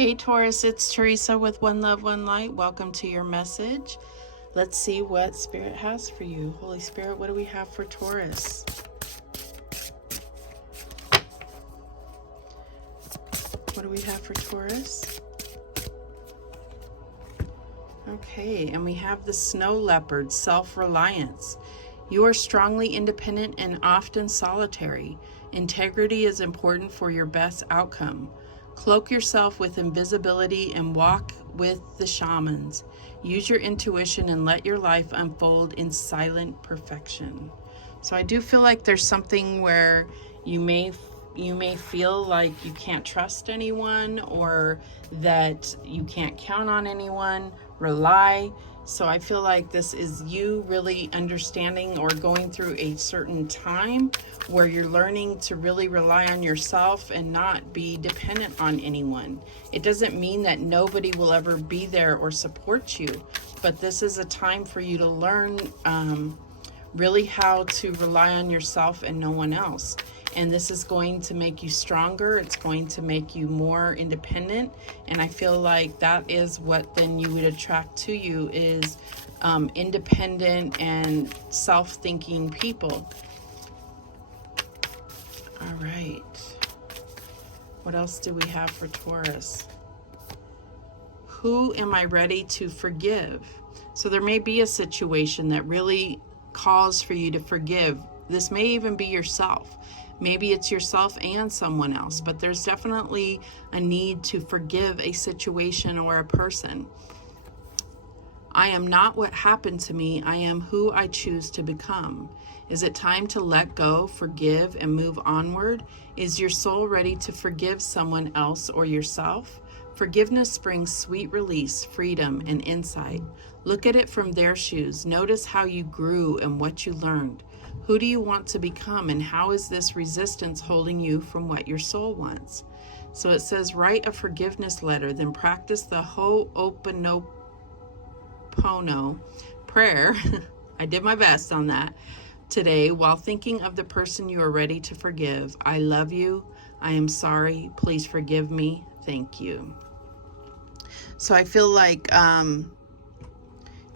Hey Taurus, it's Teresa with One Love, One Light. Welcome to your message. Let's see what Spirit has for you. Holy Spirit, what do we have for Taurus? What do we have for Taurus? Okay, and we have the snow leopard, self-reliance. You are strongly independent and often solitary. Integrity is important for your best outcome. Cloak yourself with invisibility and walk with the shamans. Use your intuition and let your life unfold in silent perfection. So I do feel like there's something where you may feel like you can't trust anyone, or that you can't count on anyone, rely. So I feel like this is you really understanding or going through a certain time where you're learning to really rely on yourself and not be dependent on anyone. It doesn't mean that nobody will ever be there or support you, but this is a time for you to learn really how to rely on yourself and no one else. And this is going to make you stronger. It's going to make you more independent. And I feel like that is what then you would attract to you is independent and self-thinking people. All right. What else do we have for Taurus? Who am I ready to forgive? So there may be a situation that really calls for you to forgive. This may even be yourself. Maybe it's yourself and someone else, but there's definitely a need to forgive a situation or a person. I am not what happened to me. I am who I choose to become. Is it time to let go, forgive, and move onward? Is your soul ready to forgive someone else or yourself? Forgiveness brings sweet release, freedom, and insight. Look at it from their shoes. Notice how you grew and what you learned. Who do you want to become, and how is this resistance holding you from what your soul wants? So it says, write a forgiveness letter, then practice the Ho'oponopono prayer. I did my best on that today while thinking of the person you are ready to forgive. I love you. I am sorry. Please forgive me. Thank you. So I feel like,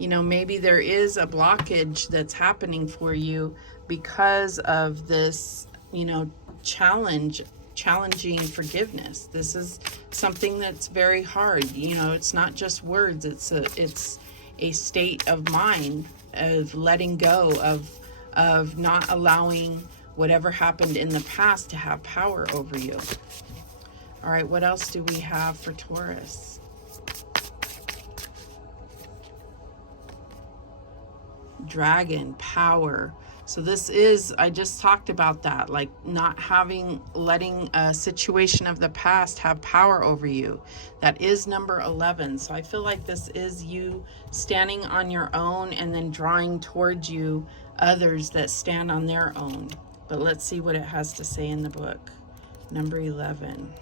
maybe there is a blockage that's happening for you because of this, challenging forgiveness. This is something that's very hard. It's not just words. It's a state of mind of letting go, of not allowing whatever happened in the past to have power over you. All right, what else do we have for Taurus? Dragon, power. So this is, I just talked about that, like not letting a situation of the past have power over you. That is number 11. So I feel like this is you standing on your own and then drawing towards you others that stand on their own. But let's see what it has to say in the book. Number 11.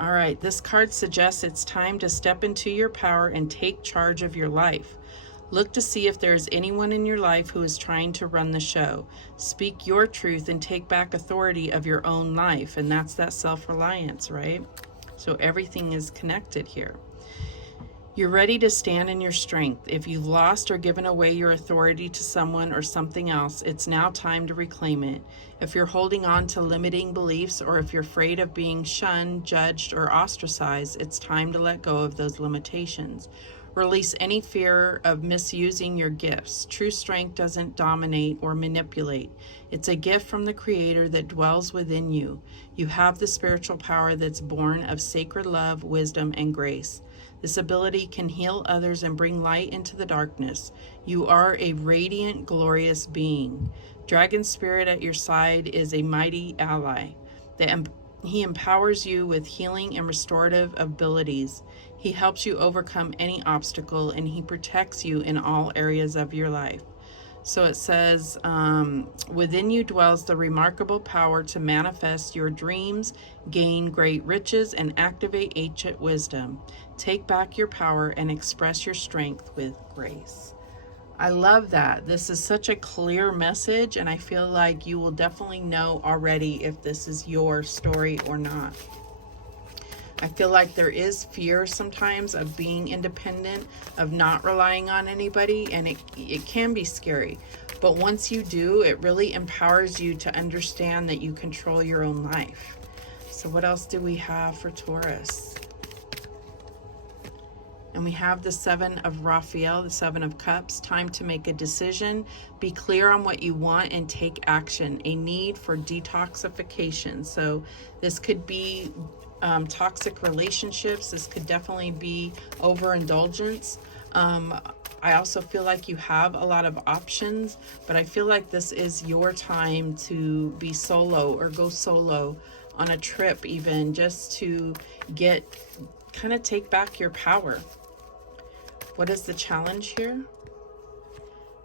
All right, this card suggests it's time to step into your power and take charge of your life. Look to see if there is anyone in your life who is trying to run the show. Speak your truth and take back authority of your own life. And that's that self-reliance, right? So everything is connected here. You're ready to stand in your strength. If you've lost or given away your authority to someone or something else, it's now time to reclaim it. If you're holding on to limiting beliefs, or if you're afraid of being shunned, judged, or ostracized, it's time to let go of those limitations. Release any fear of misusing your gifts. True strength doesn't dominate or manipulate. It's a gift from the Creator that dwells within you. You have the spiritual power that's born of sacred love, wisdom, and grace. This ability can heal others and bring light into the darkness. You are a radiant, glorious being. Dragon Spirit at your side is a mighty ally. He empowers you with healing and restorative abilities. He helps you overcome any obstacle, and he protects you in all areas of your life. So it says, within you dwells the remarkable power to manifest your dreams, gain great riches, and activate ancient wisdom. Take back your power and express your strength with grace. I love that. This is such a clear message, and I feel like you will definitely know already if this is your story or not. I feel like there is fear sometimes of being independent, of not relying on anybody, and it can be scary. But once you do, it really empowers you to understand that you control your own life. So what else do we have for Taurus? And we have the Seven of Raphael, the Seven of Cups. Time to make a decision. Be clear on what you want and take action. A need for detoxification. So this could be toxic relationships. This could definitely be overindulgence. I also feel like you have a lot of options, but I feel like this is your time to be solo or go solo on a trip, even just to kind of take back your power. What is the challenge here?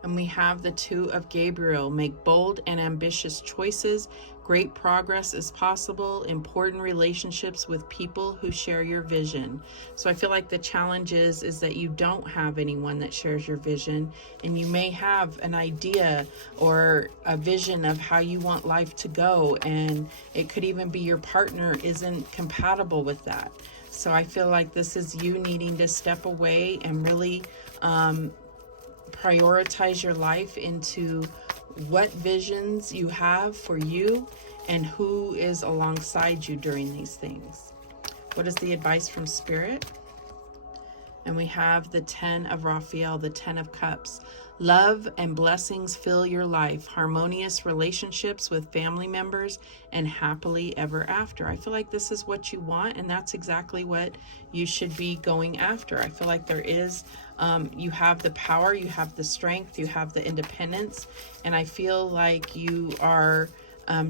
And we have the Two of Gabriel. Make bold and ambitious choices. Great progress is possible. Important relationships with people who share your vision. So I feel like the challenge is that you don't have anyone that shares your vision, and you may have an idea or a vision of how you want life to go, and it could even be your partner isn't compatible with that. So I feel like this is you needing to step away and really prioritize your life into what visions you have for you and who is alongside you during these things. What is the advice from Spirit? And we have the 10 of Raphael, the 10 of Cups. Love and blessings fill your life. Harmonious relationships with family members and happily ever after. I feel like this is what you want, and that's exactly what you should be going after. I feel like there is, you have the power, you have the strength, you have the independence, and I feel like you are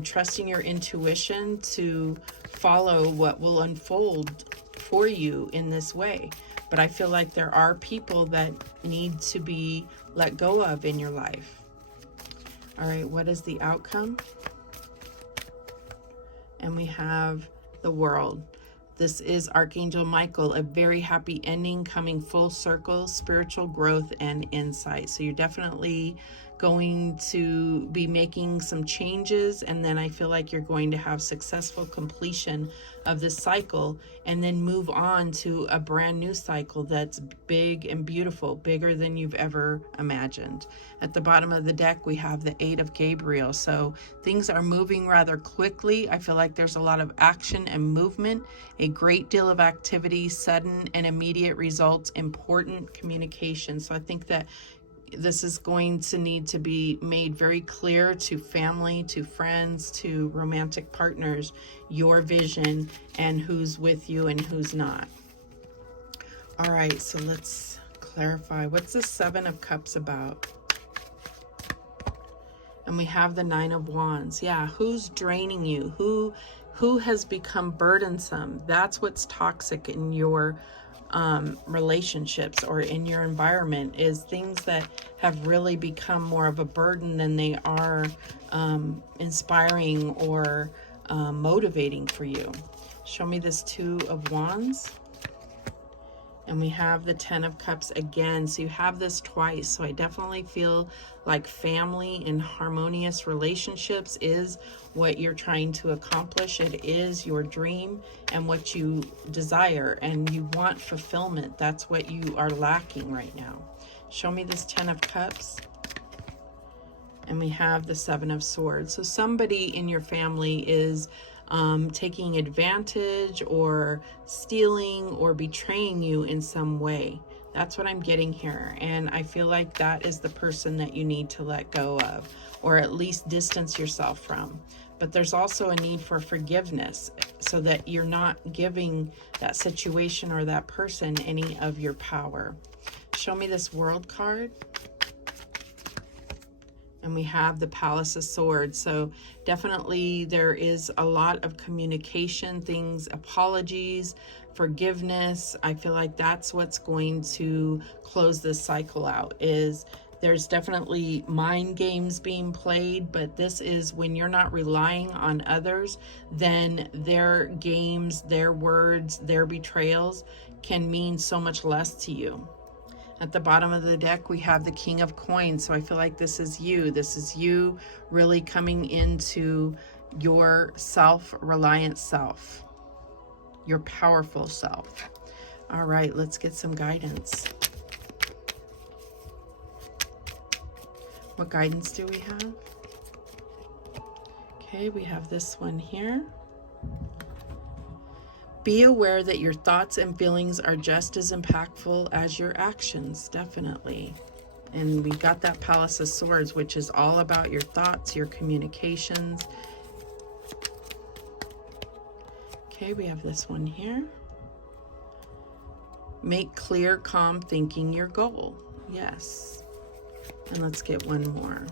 trusting your intuition to follow what will unfold for you in this way. But I feel like there are people that need to be let go of in your life. All right, what is the outcome? And we have the World. This is Archangel Michael, a very happy ending coming full circle, spiritual growth and insight. So you're definitely going to be making some changes, and then I feel like you're going to have successful completion of this cycle and then move on to a brand new cycle that's big and beautiful, bigger than you've ever imagined. At the bottom of the deck, we have the 8 of Gabriel. So things are moving rather quickly. I feel like there's a lot of action and movement, a great deal of activity, sudden and immediate results, important communication. So I think that this is going to need to be made very clear to family, to friends, to romantic partners, your vision and who's with you and who's not. All right, so let's clarify. What's the 7 of Cups about? And we have the 9 of Wands. Yeah, who's draining you? Who has become burdensome? That's what's toxic in your relationships or in your environment, is things that have really become more of a burden than they are inspiring or motivating for you. Show me this 2 of Wands. And we have the 10 of Cups again. So you have this twice. So I definitely feel like family and harmonious relationships is what you're trying to accomplish. It is your dream and what you desire, and you want fulfillment. That's what you are lacking right now. Show me this 10 of Cups. And we have the 7 of Swords. So somebody in your family is taking advantage or stealing or betraying you in some way. That's what I'm getting here. And I feel like that is the person that you need to let go of, or at least distance yourself from. But there's also a need for forgiveness so that you're not giving that situation or that person any of your power. Show me this World card. And we have the Palace of Swords. So definitely there is a lot of communication, things, apologies, forgiveness. I feel like that's what's going to close this cycle out. Is there's definitely mind games being played, but this is when you're not relying on others, then their games, their words, their betrayals can mean so much less to you. At the bottom of the deck, we have the King of Coins. So I feel like this is you. This is you really coming into your self-reliant self, your powerful self. All right, let's get some guidance. What guidance do we have? Okay, we have this one here. Be aware that your thoughts and feelings are just as impactful as your actions, definitely. And we got that Palace of Swords, which is all about your thoughts, your communications. Okay, we have this one here. Make clear, calm thinking your goal. Yes. And let's get one more.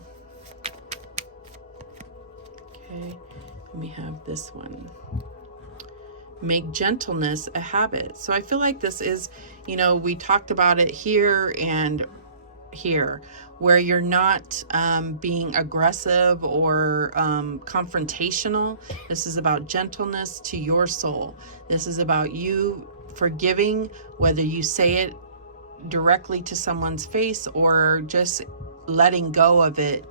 Okay, and we have this one. Make gentleness a habit. So I feel like this is, you know, we talked about it here and here, where you're not being aggressive or confrontational. This is about gentleness to your soul. This is about you forgiving, whether you say it directly to someone's face or just letting go of it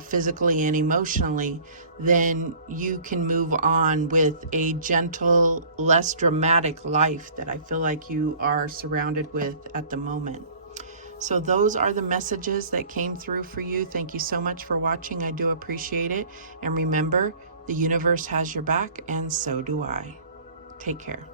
physically and emotionally. Then you can move on with a gentle, less dramatic life that I feel like you are surrounded with at the moment. So those are the messages that came through for you. Thank you so much for watching. I do appreciate it. And remember, the universe has your back, and so do I. Take care.